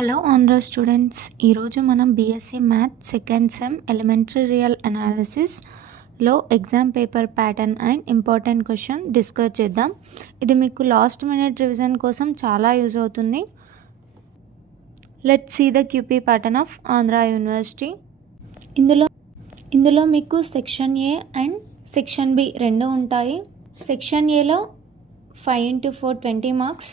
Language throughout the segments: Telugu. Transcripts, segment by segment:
హలో ఆనరల్ స్టూడెంట్స్, ఈరోజు మనం BSc math second sem elementary real అనాలిసిస్లో exam paper pattern and important question discuss చేద్దాం. ఇది మీకు లాస్ట్ మినిట్ రివిజన్ కోసం చాలా యూజ్ అవుతుంది. Let's see the QP pattern of Andhra university. ఇందులో మీకు section A and section B రెండు ఉంటాయి. సెక్షన్ ఏలో 5x4 20 మార్క్స్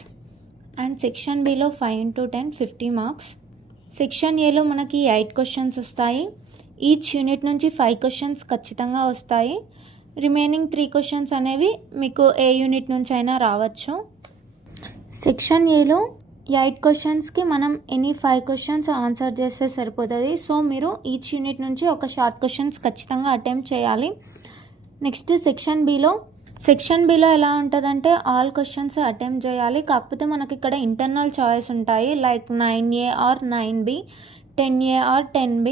అండ్ సెక్షన్ బిలో 5x10 50 మార్క్స్. సెక్షన్ ఏలో మనకి 8 క్వశ్చన్స్ వస్తాయి. ఈచ్ యూనిట్ నుంచి 5 క్వశ్చన్స్ ఖచ్చితంగా వస్తాయి. రిమైనింగ్ 3 క్వశ్చన్స్ అనేవి మీకు ఏ యూనిట్ నుంచి అయినా రావచ్చు. సెక్షన్ ఏలో 8 క్వశ్చన్స్కి మనం ఎనీ 5 క్వశ్చన్స్ ఆన్సర్ చేస్తే సరిపోతుంది. సో మీరు ఈచ్ యూనిట్ నుంచి ఒక షార్ట్ క్వశ్చన్స్ ఖచ్చితంగా అటెంప్ట్ చేయాలి. నెక్స్ట్ సెక్షన్ బిలో ఎలా ఉంటుందంటే ఆల్ క్వశ్చన్స్ అటెంప్ట్ చేయాలి. కాకపోతే మనకి ఇక్కడ ఇంటర్నల్ చాయిస్ ఉంటాయి, like 9A or 9B, 10A or 10B.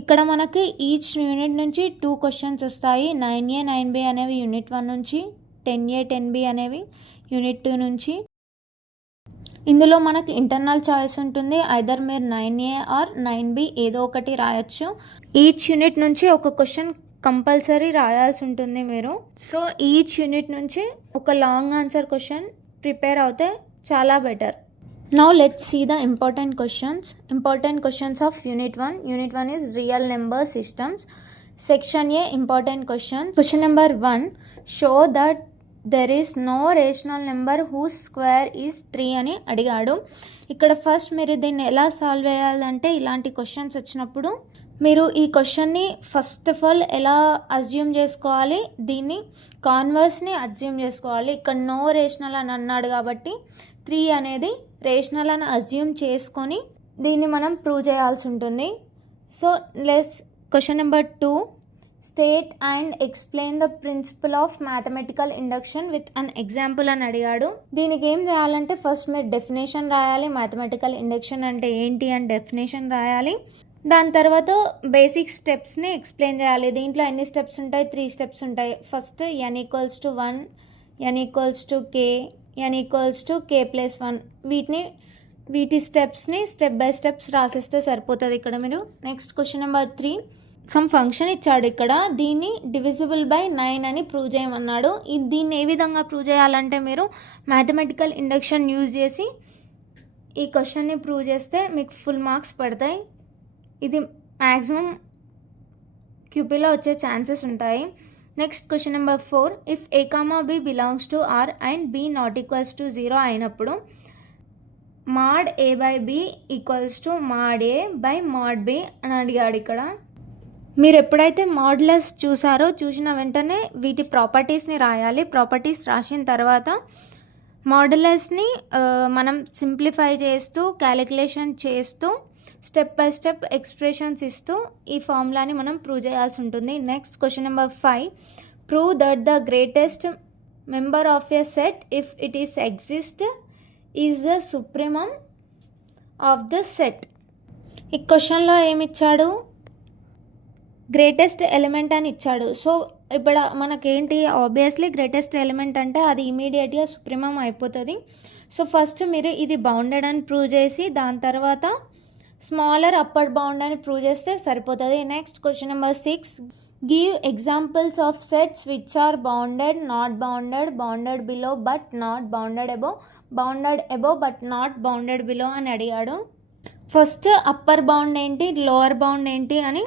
ఇక్కడ మనకి ఈచ్ యూనిట్ నుంచి 2 క్వశ్చన్స్ వస్తాయి. 9A 9B అనేవి యూనిట్ 1 నుంచి, 10A 10B అనేవి యూనిట్ 2 నుంచి. ఇందులో మనకి ఇంటర్నల్ చాయిస్ ఉంటుంది, ఐదర్ మీరు 9A ఆర్ 9B ఏదో ఒకటి రాయొచ్చు. ఈచ్ యూనిట్ నుంచి ఒక క్వశ్చన్ కంపల్సరీ రాయాల్సి ఉంటుంది మీరు. సో ఈచ్ యూనిట్ నుంచి ఒక లాంగ్ ఆన్సర్ క్వశ్చన్ ప్రిపేర్ అవుతే చాలా better. Now let's see the important questions of unit 1. Unit 1 is real number systems. Section A important question. Question number 1, show that there is no rational number whose square is 3 అని అడిగాడు. ఇక్కడ ఫస్ట్ మీరు దీన్ని ఎలా సాల్వ్ చేయాలంటే, ఇలాంటి క్వశ్చన్స్ వచ్చినప్పుడు మీరు ఈ క్వశ్చన్ని ఫస్ట్ ఆఫ్ ఆల్ ఎలా అజ్యూమ్ చేసుకోవాలి, దీన్ని కాన్వర్స్ని అజ్యూమ్ చేసుకోవాలి. ఇక్కడ నో రేషనల్ అని అన్నాడు కాబట్టి 3 అనేది రేషనల్ అని అజ్యూమ్ చేసుకొని దీన్ని మనం ప్రూవ్ చేయాల్సి ఉంటుంది. So question number 2, state and explain the principle of mathematical induction with an example అని అడిగాడు. దీనికి ఏం చేయాలంటే ఫస్ట్ మీరు డెఫినేషన్ రాయాలి. మ్యాథమెటికల్ ఇండక్షన్ అంటే ఏంటి అని డెఫినేషన్ రాయాలి. దాని తర్వాత బేసిక్ స్టెప్స్ని ఎక్స్ప్లెయిన్ చేయాలి. దీంట్లో ఎన్ని స్టెప్స్ ఉంటాయి? 3 స్టెప్స్ ఉంటాయి. First n=1, n=k, n=k+1. వీటి స్టెప్స్ని స్టెప్ బై స్టెప్స్ రాసేస్తే సరిపోతుంది ఇక్కడ మీరు. Next question number 3, sum function ఇచ్చాడు ఇక్కడ, దీన్ని డివిజిబుల్ బై 9 అని ప్రూవ్ చేయమన్నాడు. దీన్ని ఏ విధంగా ప్రూవ్ చేయాలంటే మీరు మ్యాథమెటికల్ ఇండక్షన్ యూజ్ చేసి ఈ క్వశ్చన్ని ప్రూవ్ చేస్తే మీకు ఫుల్ మార్క్స్ పడతాయి. ఇది మ్యాక్సిమం క్యూపీలో వచ్చే ఛాన్సెస్ ఉంటాయి. Next question number 4, if a, b belongs to r and b ≠ 0 అయినప్పుడు mod a/b = mod a/mod b అని అడిగాడు. ఇక్కడ మీరు ఎప్పుడైతే మాడ్యులస్ చూసిన వెంటనే వీటి ప్రాపర్టీస్ని రాయాలి. ప్రాపర్టీస్ రాసిన తర్వాత మాడ్యులస్ని మనం సింప్లిఫై చేస్తూ క్యాలిక్యులేషన్ చేస్తూ స్టెప్ బై స్టెప్ ఎక్స్ప్రెషన్స్ ఇస్తూ ఈ ఫార్ములాని మనం ప్రూవ్ చేయాల్సి ఉంటుంది. Next question number 5, prove that the greatest member of a set if it is exist is the supremum of the set. ఈ క్వశ్చన్లో ఏమిచ్చాడు? గ్రేటెస్ట్ ఎలిమెంట్ అని ఇచ్చాడు. సో ఇప్పుడు మనకేంటి, ఆబ్వియస్లీ గ్రేటెస్ట్ ఎలిమెంట్ అంటే అది ఇమీడియట్గా సుప్రీమమ్ అయిపోతుంది. సో ఫస్ట్ మీరు ఇది బౌండెడ్ అని ప్రూవ్ చేసి దాని తర్వాత స్మాలర్ అప్పర్ బౌండ్ అని ప్రూవ్ చేస్తే సరిపోతుంది. Next question number 6, give examples of sets which are bounded, not bounded, bounded below but not bounded above, bounded above but not bounded below అని అడిగాడు. ఫస్ట్ అప్పర్ బౌండ్ ఏంటి, లోవర్ బౌండ్ ఏంటి అని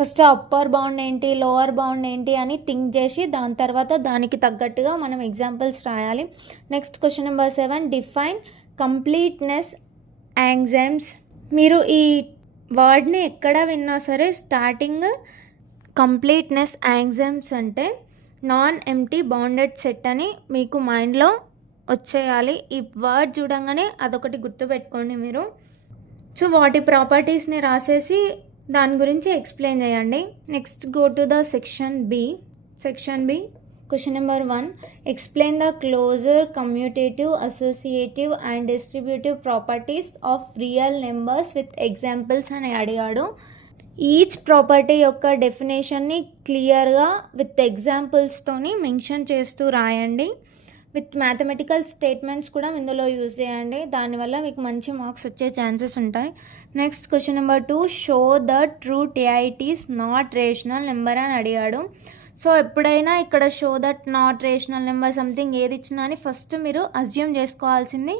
ఫస్ట్ అప్పర్ బౌండ్ ఏంటి, లోవర్ బౌండ్ ఏంటి అని థింక్ చేసి దాని తర్వాత దానికి తగ్గట్టుగా మనం ఎగ్జాంపుల్స్ రాయాలి. Next question number 7, define completeness axioms. మీరు ఈ వర్డ్ని ఎక్కడ విన్నా సరే స్టార్టింగ్ కంప్లీట్నెస్ యాంగ్జైమ్స్ అంటే నాన్ ఎంప్టీ బౌండెడ్ సెట్ అని మీకు మైండ్లో వచ్చేయాలి. ఈ వర్డ్ చూడంగానే అదొకటి గుర్తుపెట్టుకోండి మీరు. సో వాటి ప్రాపర్టీస్ని రాసేసి దాని గురించి ఎక్స్ప్లెయిన్ చేయండి. Next go to the section B. Question number 1, explain the closure commutative, associative and distributive properties of real numbers with examples అని అడిగాడు. ఈచ్ ప్రాపర్టీ యొక్క డెఫినేషన్ని క్లియర్గా విత్ ఎగ్జాంపుల్స్తోని మెన్షన్ చేస్తూ రాయండి. విత్ మ్యాథమెటికల్ స్టేట్మెంట్స్ కూడా ఇందులో యూజ్ చేయండి, దానివల్ల మీకు మంచి మార్క్స్ వచ్చే ఛాన్సెస్ ఉంటాయి. Next question number 2, show the truth eight is not rational number అని అడిగాడు. సో ఎప్పుడైనా ఇక్కడ show that not rational number something ఏది ఇచ్చినా అని ఫస్ట్ మీరు అజ్యూమ్ చేసుకోవాల్సింది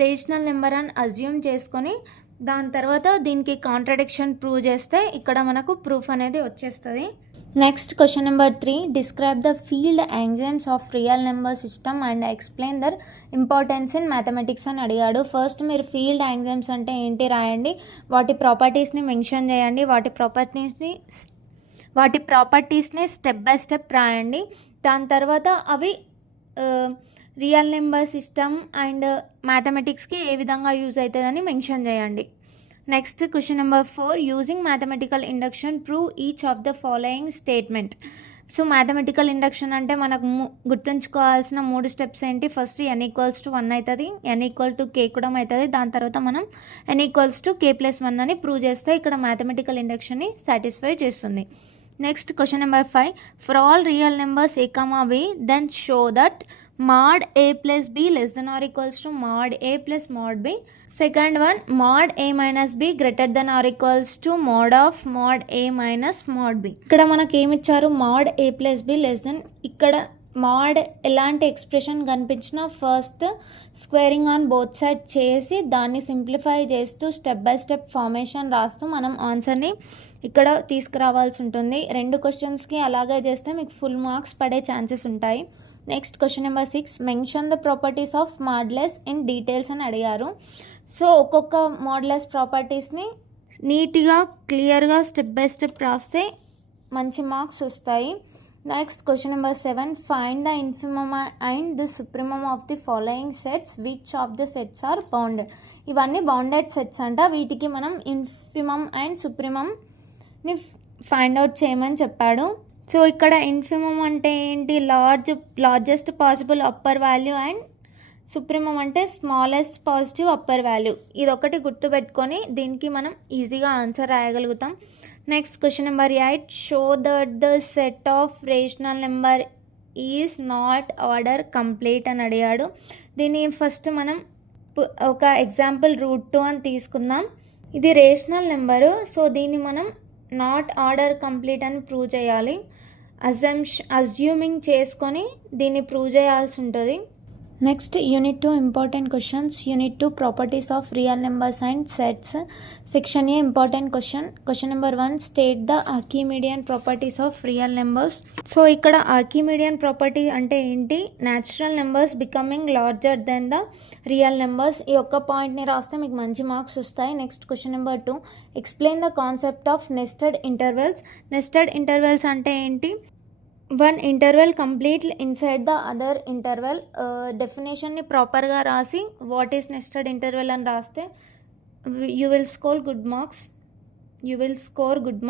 రేషనల్ నెంబర్ అని అజ్యూమ్ చేసుకొని దాని తర్వాత దీనికి కాంట్రడిక్షన్ ప్రూవ్ చేస్తే ఇక్కడ మనకు ప్రూఫ్ అనేది వచ్చేస్తుంది. Next question number 3, describe the field enzymes of real number system and explain their importance in mathematics అని అడిగాడు. ఫస్ట్ మీరు ఫీల్డ్ ఎంజైమ్స్ అంటే ఏంటి రాయండి, వాటి ప్రాపర్టీస్ని మెన్షన్ చేయండి, వాటి ప్రాపర్టీస్ని స్టెప్ బై స్టెప్ రాయండి. దాని తర్వాత అవి రియల్ నెంబర్ సిస్టమ్ అండ్ మ్యాథమెటిక్స్కి ఏ విధంగా యూజ్ అవుతుందని మెన్షన్ చేయండి. Next question number 4, using mathematical induction prove each of the following statement. So mathematical induction అంటే మనకు గుర్తుంచుకోవాల్సిన 3 స్టెప్స్ ఏంటి, ఫస్ట్ n = 1 అవుతుంది, n = k కూడా అవుతుంది, దాని తర్వాత మనం n = k+1 అని ప్రూవ్ చేస్తే ఇక్కడ మ్యాథమెటికల్ ఇండక్షన్ని సాటిస్ఫై చేస్తుంది. Next question number 5, for all real numbers a, b then show that mod a plus b less than or equals to mod a plus mod b. Second one, mod a minus b greater than or equals to mod of mod a minus mod b. ఇక్కడ మనకి ఏమి ఇచ్చారు, mod a plus b less than, ఇక్కడ mod ఎలాంటి ఎక్స్ప్రెషన్ కనిపించినా first squaring on both side చేసి దాన్ని సింప్లిఫై చేస్తూ స్టెప్ బై స్టెప్ ఫార్మేషన్ రాస్తూ మనం ఆన్సర్ని ఇక్కడ తీసుకురావాల్సి ఉంటుంది. 2 క్వశ్చన్స్కి అలాగే చేస్తే మీకు ఫుల్ మార్క్స్ పడే ఛాన్సెస్ ఉంటాయి. Next question number 6, mention the properties of modulus in details అని అడిగారు. సో ఒక్కొక్క మాడ్యులస్ ప్రాపర్టీస్ని నీట్గా క్లియర్గా స్టెప్ బై స్టెప్ రాస్తే మంచి మార్క్స్ వస్తాయి. Next question number 7, find the infimum and the supremum of the following sets, which of the sets are bounded. ఇవన్నీ బౌండెడ్ సెట్స్ అంట, వీటికి మనం ఇన్ఫిమమ్ అండ్ సుప్రీమమ్ని ఫైండ్ అవుట్ చేయమని చెప్పాడు. సో ఇక్కడ ఇన్ఫిమమ్ అంటే ఏంటి, largest possible upper value and supremum అంటే స్మాలెస్ట్ పాజిటివ్ అప్పర్ వాల్యూ. ఇది ఒకటి గుర్తుపెట్టుకొని దీనికి మనం ఈజీగా ఆన్సర్ రాయగలుగుతాం. Next question number 8, show that the set of rational number is not order complete అని అడిగాడు. దీన్ని ఫస్ట్ మనం ఒక ఎగ్జాంపుల్ √2 అని తీసుకుందాం. ఇది రేషనల్ నెంబరు, సో దీన్ని మనం నాట్ ఆర్డర్ కంప్లీట్ అని ప్రూవ్ చేయాలి. అజ్యూమింగ్ చేసుకొని దీన్ని ప్రూవ్ చేయాల్సి ఉంటుంది. Next unit 2 important questions. Unit 2 properties of real numbers and sets. Section A important question number 1, state the Archimedean properties of real numbers. So ఇక్కడ ఆర్కిమిడియన్ ప్రాపర్టీ అంటే ఏంటి, natural numbers becoming larger than the real numbers. ఈ ఒక్క పాయింట్ని రాస్తే మీకు మంచి మార్క్స్ వస్తాయి. Next question number 2, explain the concept of nested intervals. Nested intervals అంటే ఏంటి, one interval complete inside the other interval. డెఫినేషన్ని ప్రాపర్గా రాసి వాట్ ఈస్ నెస్టెడ్ ఇంటర్వెల్ అని రాస్తే you will score good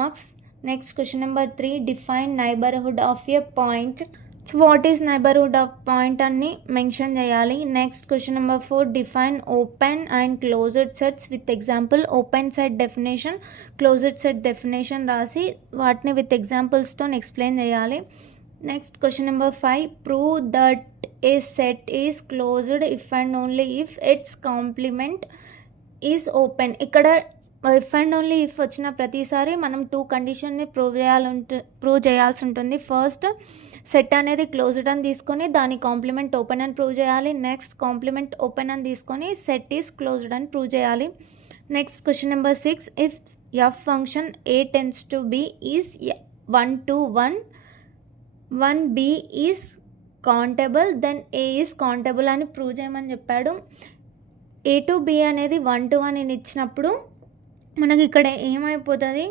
marks. Next question number 3, define neighbourhood of a point. So what is neighbourhood of point అని మెన్షన్ చేయాలి. Next question number 4, define open and closed sets with example. Open set definition, closed set definition రాసి వాటిని విత్ ఎగ్జాంపుల్స్తో ఎక్స్ప్లెయిన్ చేయాలి. Next question number 5, prove that A set is closed if and only if it's compliment is open. ఇక్కడ ఇఫ్ అండ్ ఓన్లీ ఇఫ్ వచ్చిన ప్రతిసారి మనం 2 కండిషన్ని ప్రూవ్ చేయాల్సి ఉంటుంది. ఫస్ట్ సెట్ అనేది క్లోజ్డ్ అని తీసుకొని దాని కాంప్లిమెంట్ ఓపెన్ అని ప్రూవ్ చేయాలి. నెక్స్ట్ కాంప్లిమెంట్ ఓపెన్ అని తీసుకొని సెట్ ఈజ్ క్లోజ్డ్ అని ప్రూవ్ చేయాలి. Next question number 6, if F function a tends to b is 1 to 1, 1b is countable, then a is countable అని ప్రూవ్ చేయమని చెప్పాడు. a to b అనేది 1 to 1 అని ఇచ్చినప్పుడు మనకి ఇక్కడ ఏమైపోతుంది,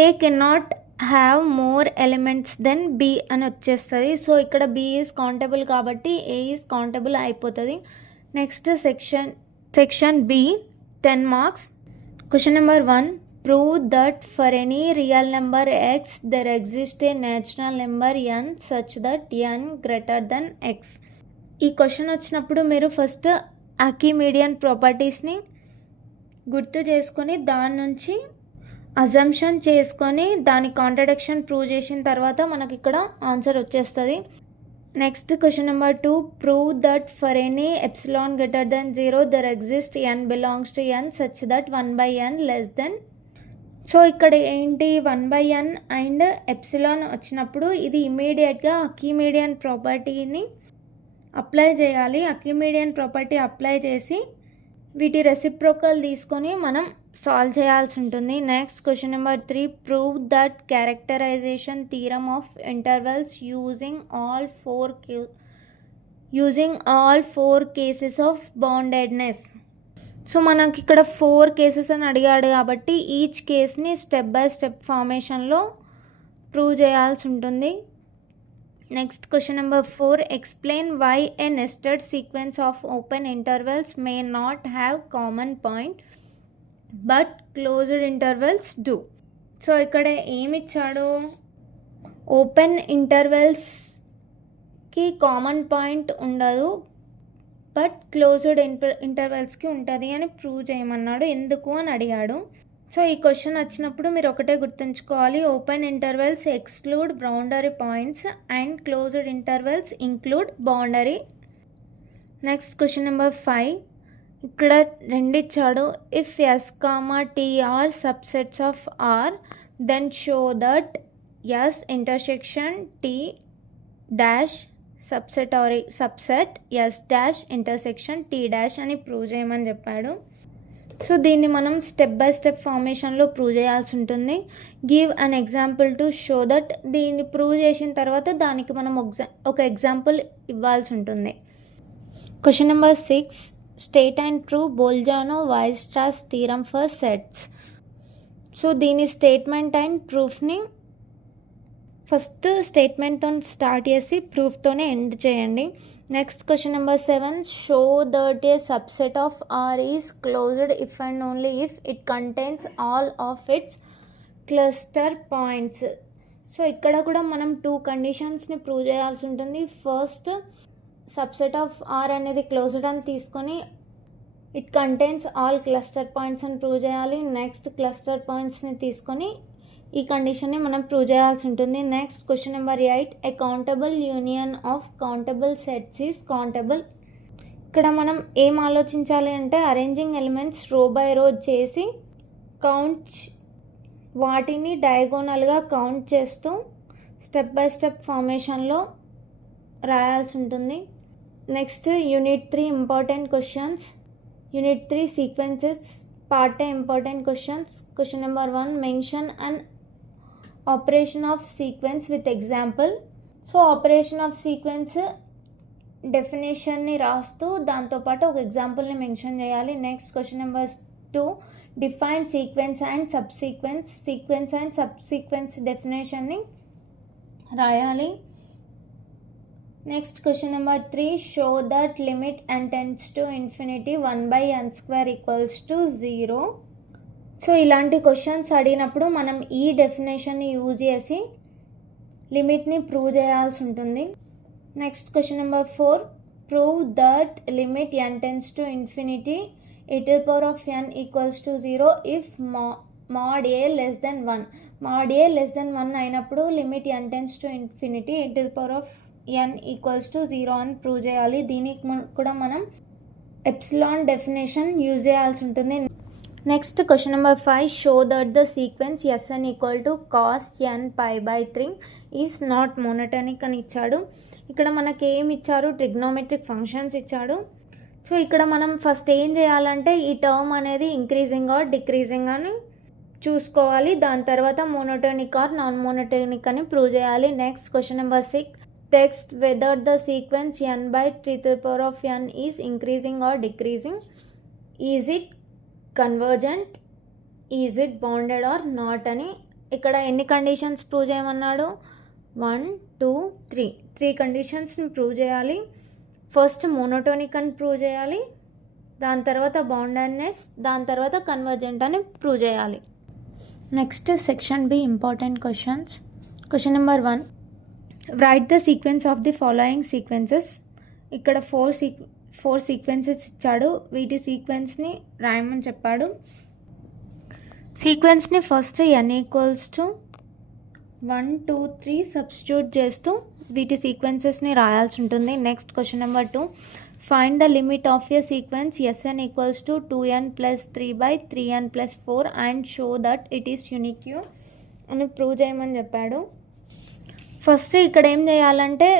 a cannot have more elements than b అని వచ్చేస్తుంది. సో ఇక్కడ b ఈజ్ కౌంటబుల్ కాబట్టి a ఈజ్ కౌంటబుల్ అయిపోతుంది. Next section b 10 marks. Question number 1, prove that for any real number x there exist a natural number n such that n greater than x. ఈ క్వశ్చన్ వచ్చినప్పుడు మీరు ఫస్ట్ ఆర్కిమిడియన్ ప్రాపర్టీస్ని గుర్తు చేసుకొని దాని నుంచి అజంప్షన్ చేసుకొని దాని కాంట్రడిక్షన్ ప్రూవ్ చేసిన తర్వాత మనకి ఇక్కడ ఆన్సర్ వచ్చేస్తుంది. Next question number 2, prove that for any epsilon greater than 0 there exist n belongs to n such that 1/n less than. So ఇక్కడ ఏంటి, 1/n అండ్ ఎప్సిలాన్ వచ్చినప్పుడు ఇది ఇమీడియట్గా అక్యూమిడియన్ ప్రాపర్టీని అప్లై చేయాలి. అక్యూమిడియన్ ప్రాపర్టీ అప్లై చేసి వీటి రెసిప్రోకల్ తీసుకొని మనం సాల్వ్ చేయాల్సి ఉంటుంది. Next question number 3, prove that characterisation theorem of intervals using all four cases of boundedness. So మనకి ఇక్కడ 4 కేసెస్ అని అడిగాడు కాబట్టి ఈచ్ కేస్ని స్టెప్ బై స్టెప్ ఫార్మేషన్లో ప్రూవ్ చేయాల్సి ఉంటుంది. Next question number 4, explain why a nested sequence of open intervals may not have common point but closed intervals do. So ఇక్కడ ఏమి ఇచ్చాడు, ఓపెన్ ఇంటర్వెల్స్కి కామన్ పాయింట్ ఉండదు బట్ క్లోజ్డ్ ఇంటర్వెల్స్కి ఉంటుంది అని ప్రూవ్ చేయమన్నాడు. ఎందుకు అని అడిగాడు. సో ఈ క్వశ్చన్ వచ్చినప్పుడు మీరు ఒకటే గుర్తుంచుకోవాలి, open intervals exclude boundary points and closed intervals include boundary. Next question number 5, ఇక్కడ 2 ఇచ్చాడు. If S comma T are subsets of R then show that S intersection T dash subset S dash intersection T dash అని ప్రూవ్ చేయమని చెప్పాడు. సో దీన్ని మనం స్టెప్ బై స్టెప్ ఫార్మేషన్లో ప్రూవ్ చేయాల్సి ఉంటుంది. Give an example to show that. దీన్ని ప్రూవ్ చేసిన తర్వాత దానికి మనం ఒక ఎగ్జాంపుల్ ఇవ్వాల్సి ఉంటుంది. Question number 6, state and prove Bolzano Weierstrass theorem for sets. So దీని స్టేట్మెంట్ అండ్ ప్రూఫ్ని ఫస్ట్ స్టేట్మెంట్తో స్టార్ట్ చేసి ప్రూఫ్తోనే ఎండ్ చేయండి. Next question number 7, show that a subset of R is closed if and only if it contains all of its cluster points. So ఇక్కడ కూడా మనం 2 కండిషన్స్ని ప్రూవ్ చేయాల్సి ఉంటుంది. ఫస్ట్, సబ్సెట్ ఆఫ్ ఆర్ అనేది క్లోజ్డ్ అని తీసుకొని it contains all cluster points అని ప్రూవ్ చేయాలి. నెక్స్ట్ క్లస్టర్ పాయింట్స్ని తీసుకొని ఈ కండిషన్ని మనం ప్రూవ్ చేయాల్సి ఉంటుంది. Next question number 8, A countable union of countable sets is countable. ఇక్కడ మనం ఏం ఆలోచించాలి అంటే అరేంజింగ్ ఎలిమెంట్స్ రో బై రో చేసి వాటిని డయాగోనల్గా కౌంట్ చేస్తూ స్టెప్ బై స్టెప్ ఫార్మేషన్లో రాయాల్సి ఉంటుంది. Next unit 3 important questions. Unit 3 sequences part A important questions. Question number 1, mention and operation of sequence with example. So operation of sequence డెఫినేషన్ని రాస్తూ దాంతోపాటు ఒక ఎగ్జాంపుల్ని మెన్షన్ చేయాలి. Next question number 2, define sequence and subsequence డెఫినేషన్ని రాయాలి. Next question number 3, show that limit n tends to infinity 1/n² = 0. So ఇలాంటి క్వశ్చన్స్ అడిగినప్పుడు మనం ఈ డెఫినేషన్ని యూజ్ చేసి లిమిట్ని ప్రూవ్ చేయాల్సి ఉంటుంది. Next question number 4, prove that limit n tends to infinity e⁻n = 0 if mod a less than 1. mod a less than 1 అయినప్పుడు limit n tends to infinity e⁻n = 0 అని ప్రూవ్ చేయాలి. దీనికి కూడా మనం ఎప్సిలాన్ డెఫినేషన్ యూజ్ చేయాల్సి ఉంటుంది. Next question number 5, show that the sequence Sn = cos n π/3 is not monotonic అని ఇచ్చాడు. ఇక్కడ మనకి ఏమి ఇచ్చారు, ట్రిగ్నోమెట్రిక్ ఫంక్షన్స్ ఇచ్చాడు. సో ఇక్కడ మనం ఫస్ట్ ఏం చేయాలంటే ఈ టర్మ్ అనేది ఇంక్రీజింగ్ ఆర్ డిక్రీజింగ్ అని చూసుకోవాలి. దాని తర్వాత మోనోటోనిక్ ఆర్ నాన్ మోనోటోనిక్ అని ప్రూవ్ చేయాలి. Next question number 6, text whether the sequence n/3n is increasing or decreasing. Is it convergent? Is it bounded or not అని ఇక్కడ ఎన్ని కండిషన్స్ ప్రూవ్ చేయమన్నాడు, 1 2 3 కండిషన్స్ని ప్రూవ్ చేయాలి. ఫస్ట్ మోనోటోనిక్ అని ప్రూవ్ చేయాలి, దాని తర్వాత బౌండెడ్నెస్, దాని తర్వాత కన్వర్జెంట్ అని ప్రూవ్ చేయాలి. Next section B important questions. Question number 1, write the sequence of the following sequences. ఇక్కడ 4 సీక్వెన్సెస్ ఇచ్చాడు, వీటి సీక్వెన్స్ని రాయమని చెప్పాడు. సీక్వెన్స్ని ఫస్ట్ n = 1 2 3 సబ్స్టిట్యూట్ చేస్తూ వీటి సీక్వెన్సెస్ని రాయాల్సి ఉంటుంది. Next question number 2, find the limit of a sequence Sn equals to 2n plus 3/3n plus 4 and show that it is unique అని ప్రూవ్ చేయమని చెప్పాడు. ఫస్ట్ ఇక్కడ ఏం చేయాలంటే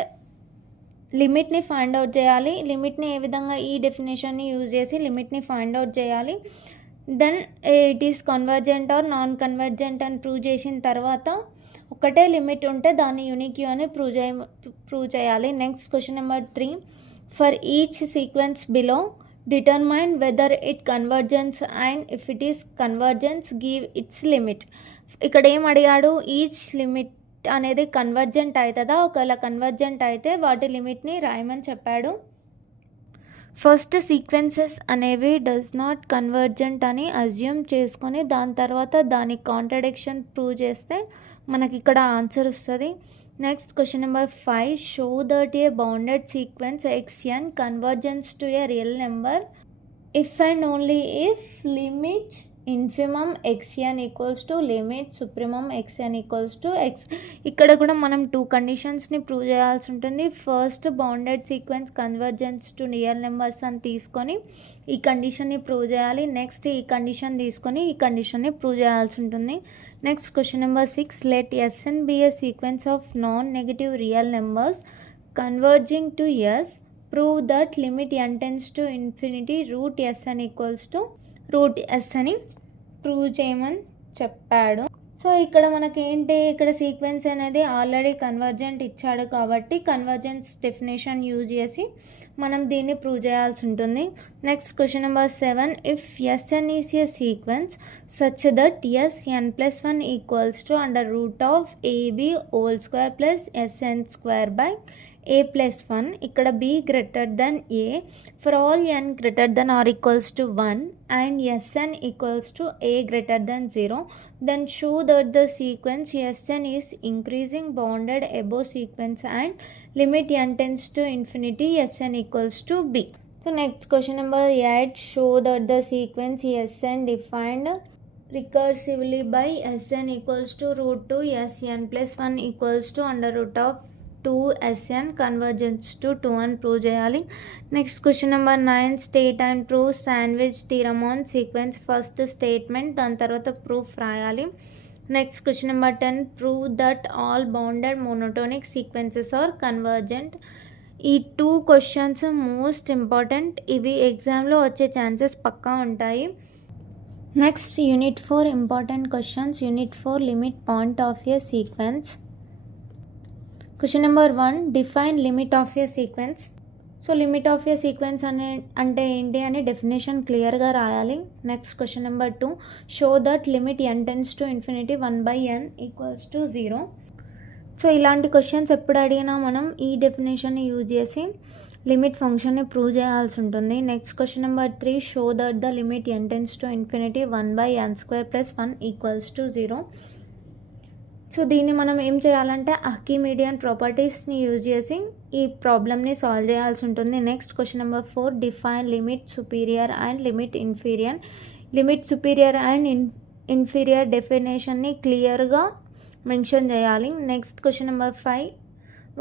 లిమిట్ని ఫైండ్ అవుట్ చేయాలి. లిమిట్ని ఏ విధంగా, ఈ డెఫినేషన్ని యూజ్ చేసి లిమిట్ని ఫైండ్ అవుట్ చేయాలి. Then it is convergent or non convergent అని ప్రూవ్ చేసిన తర్వాత ఒకటే లిమిట్ ఉంటే దాన్ని యూనిక్ అని ప్రూవ్ చేయాలి. Next question number 3, for each sequence below determine whether it convergence and if it is convergence give it's limit. ఇక్కడ ఏం అడిగాడు, ఈచ్ లిమిట్ అనేది కన్వర్జెంట్ అవుతుందా, ఒకవేళ కన్వర్జెంట్ అయితే వాటి లిమిట్ని రాయమని చెప్పాడు. ఫస్ట్ సీక్వెన్సెస్ అనేవి డస్ నాట్ కన్వర్జెంట్ అని అజ్యూమ్ చేసుకొని దాని తర్వాత దాని కాంట్రడిక్షన్ ప్రూవ్ చేస్తే మనకి ఇక్కడ ఆన్సర్ వస్తుంది. Next question number 5, show that A bounded sequence xn convergence to A real number if and only if limit infimum xn equals to limit supremum xn equals to x. ఇక్కడ కూడా మనం 2 కండిషన్స్ని ప్రూవ్ చేయాల్సి ఉంటుంది. First bounded sequence convergence to real numbers అని తీసుకొని ఈ కండిషన్ని ప్రూవ్ చేయాలి. నెక్స్ట్ ఈ కండిషన్ తీసుకొని ఈ కండిషన్ని ప్రూవ్ చేయాల్సి ఉంటుంది. Next question number 6, let Sn B a sequence of non negative real numbers converging to s, prove that limit n tends to infinity root Sn equals to root s అని ప్రూవ్ చేయమని చెప్పాడు. సో ఇక్కడ మనకి ఏంటి, ఇక్కడ సీక్వెన్స్ అనేది ఆల్రెడీ కన్వర్జెంట్ ఇచ్చాడు కాబట్టి కన్వర్జెన్స్ డెఫినేషన్ యూజ్ చేసి మనం దీన్ని ప్రూవ్ చేయాల్సి ఉంటుంది. Next question number 7, if Sn is a sequence such that Sn+1 equals to under root of AB whole square plus Sn² by a+1, ఇక్కడ b greater than a for all n greater than or equals to 1 and Sn equals to a greater than 0, then show that the sequence Sn is increasing bounded above sequence and limit n tends to infinity Sn equals to b. So next question number 8, show that the sequence Sn defined recursively by Sn equals to root 2 Sn+1 equals to under root of 2 Sn converges to 2 అని ప్రూవ్ చేయాలి. Next question number 9, state and prove sandwich theorem on sequence. First statement, దాని తర్వాత ప్రూఫ్ రాయాలి. Next question number 10, prove that all bounded monotonic sequences are convergent. ఈ 2 క్వశ్చన్స్ మోస్ట్ ఇంపార్టెంట్, ఇవి ఎగ్జామ్లో వచ్చే ఛాన్సెస్ పక్కా ఉంటాయి. Next unit 4 important questions. Unit 4 limit point of A sequence. Question number 1, define limit of A sequence. So limit of A sequence అంటే ఏంటి అని డెఫినేషన్ క్లియర్గా రాయాలి. Next question number 2, show that limit n tends to infinity 1/n equals to 0. So ఇలాంటి క్వశ్చన్స్ ఎప్పుడు అడిగినా మనం ఈ డెఫినేషన్ని యూజ్ చేసి లిమిట్ ఫంక్షన్ని ప్రూవ్ చేయాల్సి ఉంటుంది. Next question number 3, show that the limit n tends to infinity 1/n² + 1 equals to 0. So దీన్ని మనం ఏం చేయాలంటే ఆర్కిమిడియన్ ప్రాపర్టీస్ని యూజ్ చేసి ఈ ప్రాబ్లమ్ని సాల్వ్ చేయాల్సి ఉంటుంది. Next question number 4, define limit superior and limit inferior. Limit superior and inferior డెఫినేషన్ని క్లియర్గా మెన్షన్ చేయాలి. Next question number 5,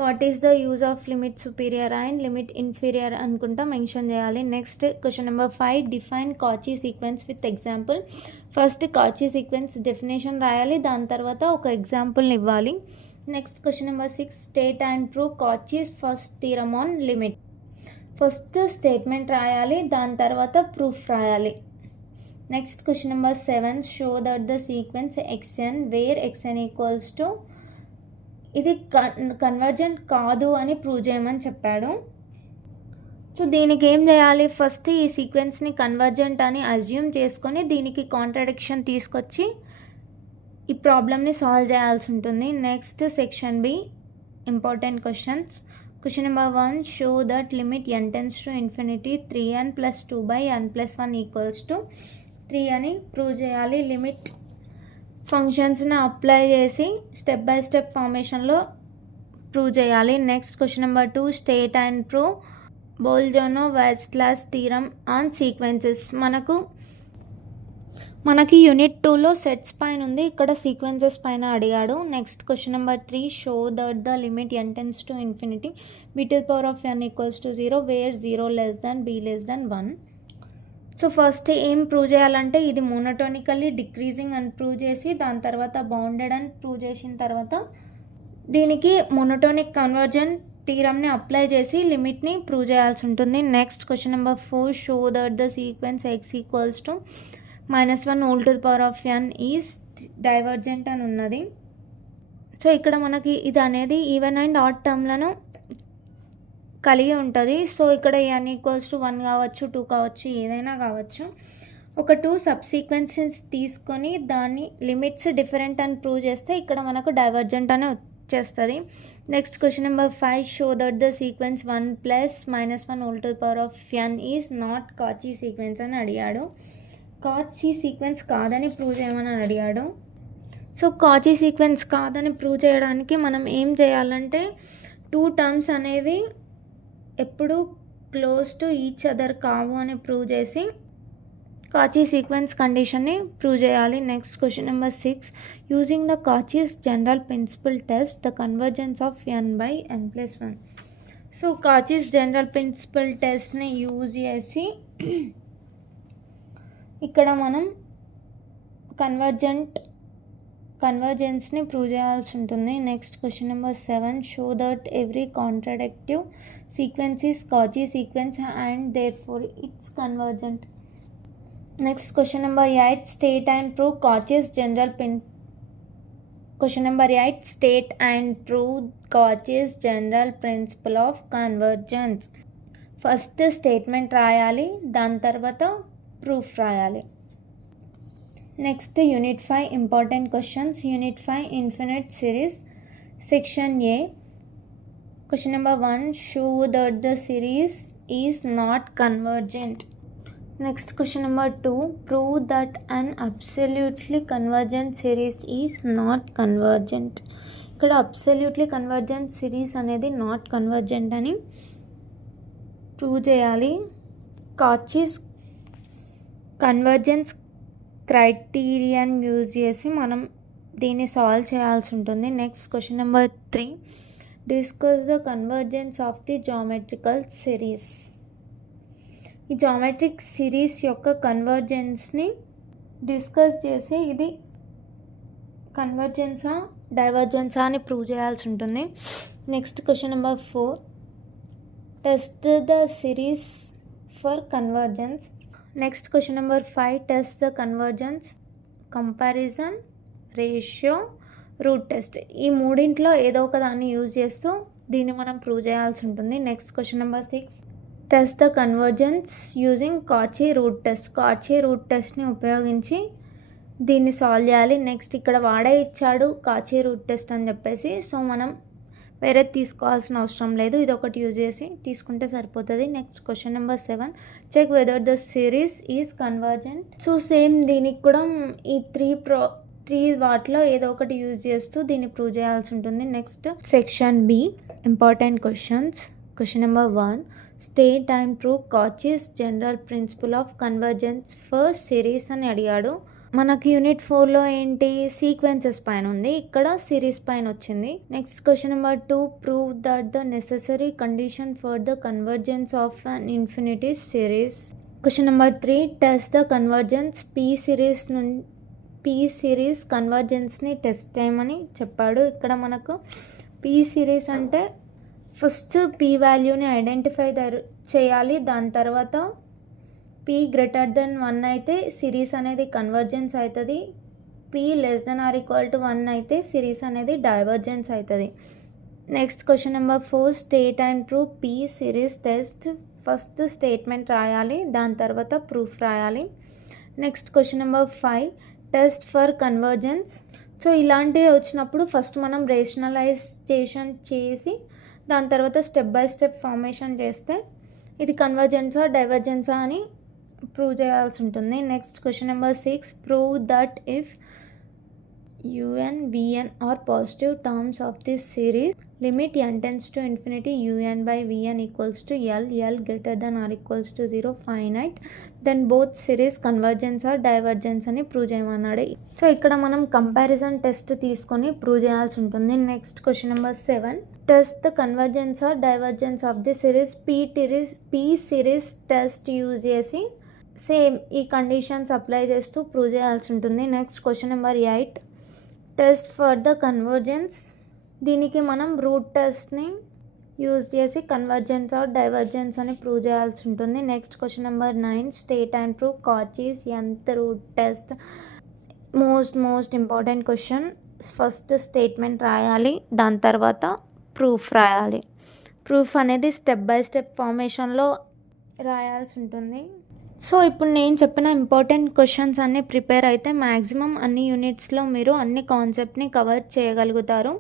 what is the use of limit superior and limit inferior అనుకుంటా మెన్షన్ చేయాలి. Next question number 5, define Cauchy sequence with example. First Cauchy sequence definition రాయాలి, దాని తర్వాత ఒక ఎగ్జాంపుల్ని ఇవ్వాలి. Next question number 6, state and prove Cauchy's first theorem on limit. First statement రాయాలి, దాని తర్వాత ప్రూఫ్ రాయాలి. Next question number 7, show that the sequence xn where xn equals to, ఇది కన్వర్జెంట్ కాదు అని ప్రూవ్ చేయమని చెప్పాడు. సో దీనికి ఏం చేయాలి, ఫస్ట్ ఈ సీక్వెన్స్ని కన్వర్జెంట్ అని అజ్యూమ్ చేసుకొని దీనికి కాంట్రడిక్షన్ తీసుకొచ్చి ఈ ప్రాబ్లమ్ని సాల్వ్ చేయాల్సి ఉంటుంది. Next section B important questions. Question number 1, show that limit n tends to infinity 3n + 2/n+1 equals to 3 అని ప్రూవ్ చేయాలి. లిమిట్ ఫంక్షన్స్ని అప్లై చేసి స్టెప్ బై స్టెప్ ఫార్మేషన్లో ప్రూవ్ చేయాలి. Next question number 2, state and prove Bolzano Weierstrass theorem on sequences. మనకు మనకి యూనిట్ 2లో సెట్స్ పైన ఉంది, ఇక్కడ సీక్వెన్సెస్ పైన అడిగాడు. Next question number 3, show that the limit n tends to infinity b to the power of n equals to 0 వేర్ 0 less than b less than 1. So first ఏం ప్రూవ్ చేయాలంటే ఇది మోనోటోనికల్లీ డిక్రీజింగ్ అని ప్రూవ్ చేసి దాని తర్వాత బౌండెడ్ అని ప్రూవ్ చేసిన తర్వాత దీనికి మోనోటోనిక్ కన్వర్జెంట్ థీరమ్ని అప్లై చేసి లిమిట్ని ప్రూవ్ చేయాల్సి ఉంటుంది. Next question number 4, show that the sequence x equals to -1 whole to the power of n is divergent అని ఉన్నది. సో ఇక్కడ మనకి ఇది అనేది ఈవెన్ అండ్ ఆడ్ టర్మ్లను కలిగి ఉంటుంది. సో ఇక్కడ n ఈక్వల్స్ టు 1 కావచ్చు, 2 కావచ్చు, ఏదైనా కావచ్చు. ఒక 2 సబ్సీక్వెన్సెస్ తీసుకొని దాన్ని లిమిట్స్ డిఫరెంట్ అని ప్రూవ్ చేస్తే ఇక్కడ మనకు డైవర్జెంట్ అని వచ్చేస్తుంది. Next question number 5, show that the sequence 1 + -1 whole to the power of n is not Cauchy sequence అని అడిగాడు. కాచీ సీక్వెన్స్ కాదని ప్రూవ్ చేయమని అడిగాడు. సో కాచీ సీక్వెన్స్ కాదని ప్రూవ్ చేయడానికి మనం ఏం చేయాలంటే 2 టర్మ్స్ అనేవి ఎప్పుడు క్లోజ్ టు ఈచ్ అదర్ కావు అని ప్రూవ్ చేసి కాచీ సీక్వెన్స్ కండిషన్ని ప్రూవ్ చేయాలి. Next question number 6, using the Cauchy's general principle test the convergence of n/n+1. So Cauchy's general principle టెస్ట్ని యూజ్ చేసి ఇక్కడ మనం కన్వర్జెన్స్ని ప్రూవ్ చేయాల్సి ఉంటుంది. Next question number 7, show that every contradictive sequence is Cauchy sequence and therefore it's convergent. Next question number 8, state and prove Cauchy's general principle of convergence. First statement రాయాలి, దాని తర్వాత ప్రూఫ్ రాయాలి. Next unit 5 important questions. Unit 5 infinite series, section A. Question number 1, show that the series is not convergent. Next question number 2, prove that an absolutely convergent series is not convergent. ఇక్కడ అబ్సల్యూట్లీ కన్వర్జెంట్ సిరీస్ అనేది నాట్ కన్వర్జెంట్ అని ప్రూవ్ చేయాలి. కాచీస్ కన్వర్జెన్స్ క్రైటీరియన్ యూజ్ చేసి మనం దీన్ని సాల్వ్ చేయాల్సి ఉంటుంది. Next question number 3, discuss the convergence of the geometrical series. ఈ జామెట్రిక్ సిరీస్ యొక్క కన్వర్జెన్స్ని డిస్కస్ చేసి ఇది కన్వర్జెన్సా డైవర్జెన్సా అని ప్రూవ్ చేయాల్సి ఉంటుంది. Next question number 4, test the series for convergence. Next question number 5, test the convergence, comparison, ratio, root test. ఈ మూడింట్లో ఏదో ఒక దాన్ని యూజ్ చేస్తూ దీన్ని మనం ప్రూవ్ చేయాల్సి ఉంటుంది. Next question number 6, test the convergence using Cauchy root test. Cauchy root టెస్ట్ని ఉపయోగించి దీన్ని సాల్వ్ చేయాలి. నెక్స్ట్ ఇక్కడ వాడే ఇచ్చాడు కాచీ రూట్ టెస్ట్ అని చెప్పేసి, సో మనం వేరే తీసుకోవాల్సిన అవసరం లేదు, ఇది ఒకటి యూజ్ చేసి తీసుకుంటే సరిపోతుంది. Next question number 7, check whether the series is convergent. So same దీనికి కూడా ఈ త్రీ వాటిలో ఏదో ఒకటి యూజ్ చేస్తూ దీన్ని ప్రూవ్ చేయాల్సి ఉంటుంది. Next section B important questions. Question number 1, state and prove Cauchy's general principle of convergence for series అని అడిగాడు. మనకి యూనిట్ 4లో ఏంటి సీక్వెన్సెస్ పైన ఉంది, ఇక్కడ సిరీస్ పైన వచ్చింది. Next question number 2, prove that the necessary condition for the convergence of an infinity series. Question number 3, test the convergence P series కన్వర్జెన్స్ని టెస్ట్ చేయమని చెప్పాడు. ఇక్కడ మనకు పీ సిరీస్ అంటే ఫస్ట్ పీ వాల్యూని ఐడెంటిఫై చేయాలి, దాని తర్వాత p greater than 1 అయితే సిరీస్ అనేది కన్వర్జెన్స్ అవుతుంది, p less than or equal to 1 అయితే సిరీస్ అనేది డైవర్జెన్స్ అవుతుంది. Next question number 4, state and prove p series test. First statement రాయాలి, దాని తర్వాత ప్రూఫ్ రాయాలి. Next question number 5, test for convergence. So ఇలాంటివి వచ్చినప్పుడు ఫస్ట్ మనం రేషనలైజేషన్ చేసి దాని తర్వాత స్టెప్ బై స్టెప్ ఫార్మేషన్ చేస్తే ఇది కన్వర్జెన్సా డైవర్జెన్సా అని ప్రూవ్ చేయాల్సి ఉంటుంది. Next question number 6, prove that if un vn are positive terms of this series limit n tends to infinity un by vn equals to l greater than or equals to 0 finite then both series convergence or divergence అని ప్రూవ్ చేయమన్నాడు. సో ఇక్కడ మనం కంపారిజన్ టెస్ట్ తీసుకొని ప్రూవ్ చేయాల్సి ఉంటుంది. Next question number 7, test the convergence or divergence of the series P series test use చేసి సేమ్ ఈ కండిషన్స్ అప్లై చేస్తూ ప్రూవ్ చేయాల్సి ఉంటుంది. Next question number 8, test for the convergence. దీనికి మనం రూట్ టెస్ట్ని యూజ్ చేసి కన్వర్జెన్స్ ఆర్ డైవర్జెన్స్ అని ప్రూవ్ చేయాల్సి ఉంటుంది. Next question number 9, state and prove Cauchy's nth route test. Most important question. First statement రాయాలి, దాని తర్వాత ప్రూఫ్ రాయాలి. ప్రూఫ్ అనేది స్టెప్ బై స్టెప్ ఫార్మేషన్లో రాయాల్సి ఉంటుంది. సో ఇప్పుడు నేను చెప్పిన ఇంపార్టెంట్ క్వశ్చన్స్ అన్నీ ప్రిపేర్ అయితే మ్యాక్సిమం అన్ని యూనిట్స్లో మీరు అన్ని కాన్సెప్ట్ని కవర్ చేయగలుగుతారు.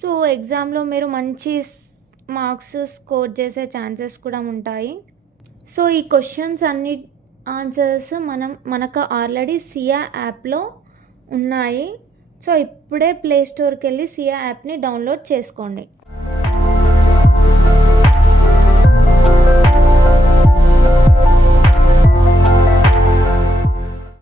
సో ఎగ్జామ్లో మీరు మంచి మార్క్స్ స్కోర్ చేసే ఛాన్సెస్ కూడా ఉంటాయి. సో ఈ క్వశ్చన్స్ అన్ని ఆన్సర్స్ మనకు ఆల్రెడీ సియా యాప్లో ఉన్నాయి. సో ఇప్పుడే ప్లే స్టోర్కి వెళ్ళి సియా యాప్ని డౌన్లోడ్ చేసుకోండి.